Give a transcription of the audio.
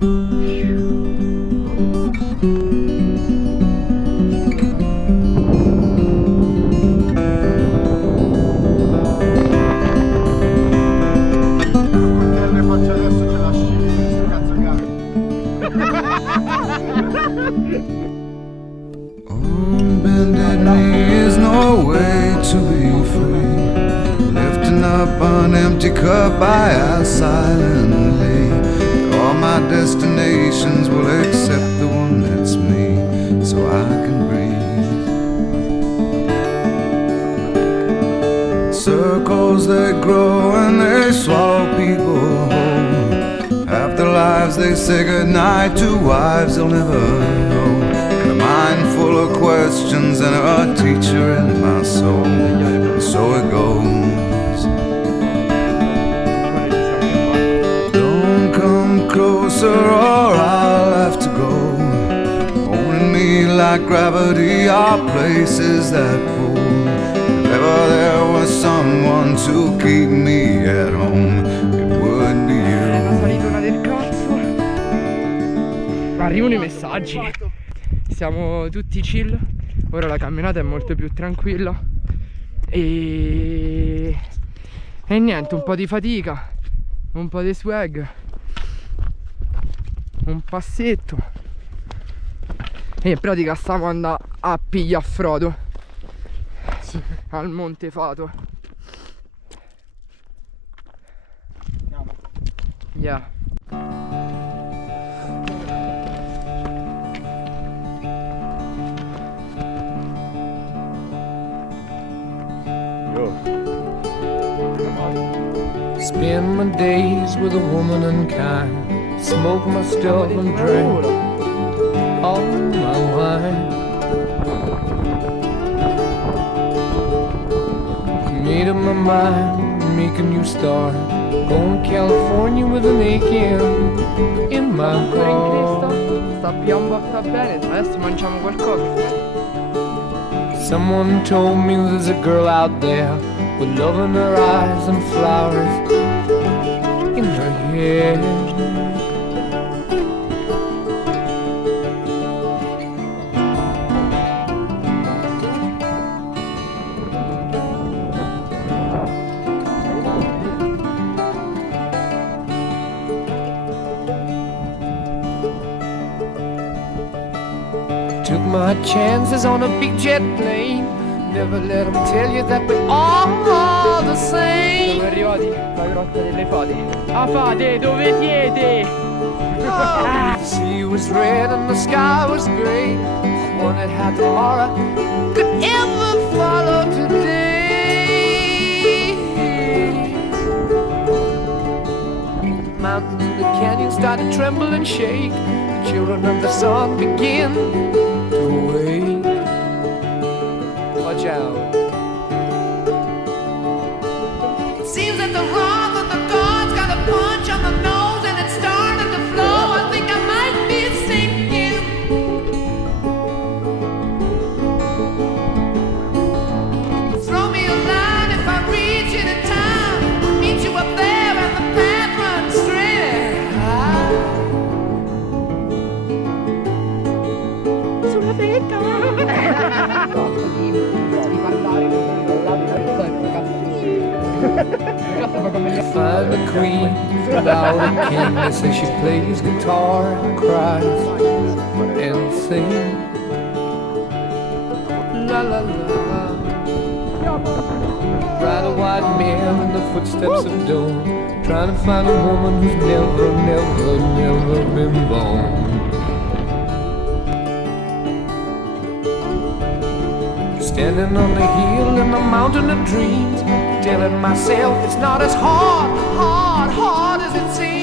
On bended knee is no way to be free. Lifting up an empty cup I ask silently. All my destinations will accept the one that's me, so I can breathe. Circles they grow and they swallow people whole. Half their lives they say goodnight to wives they'll never know. A mind full of questions and a teacher in my soul, and so it goes. Don't come closer or I'll have to go. Holding me like gravity are places that pull. If ever there was someone to keep me at home, it would be you. Salitona del cazzo. Arrivano i messaggi. Siamo tutti chill. Ora la camminata è molto più tranquilla. E niente, un po' di fatica, un po' di swag, un passetto. E in pratica stiamo andando a pigliare Frodo al Monte Fato. Yeah. Spend my days with a woman unkind, smoke my stuff and drink all my wine. Made up my mind, make a new start, going to California with an AK in my car. Sta piombo bene, adesso mangiamo qualcosa. Someone told me there's a girl out there with love in her eyes and flowers in her hair. Took my chances on a big jet plane. Never let them tell you that we're all the same. Siamo arrivati alla grotta delle fate. Ah, fate, dove siete? Oh, the sea was red and the sky was gray. I wondered how tomorrow could ever follow today. The mountains and the canyons start to tremble and shake. The children of the sun begin to wake. Watch out. It seems that the wrath of the gods got a punch on the nose and it's starting to flow. I think I might be sinking. Throw me a line if I reach it in time. Meet you up there and the path runs straight. Sulla vetta. Find the queen, loud and king. They say she plays guitar and cries and sings. La la la. Ride a white mare in the footsteps of doom, trying to find a woman who's never, never, never been born. Standing on the hill in the mountain of dreams, telling myself it's not as hard as it seems.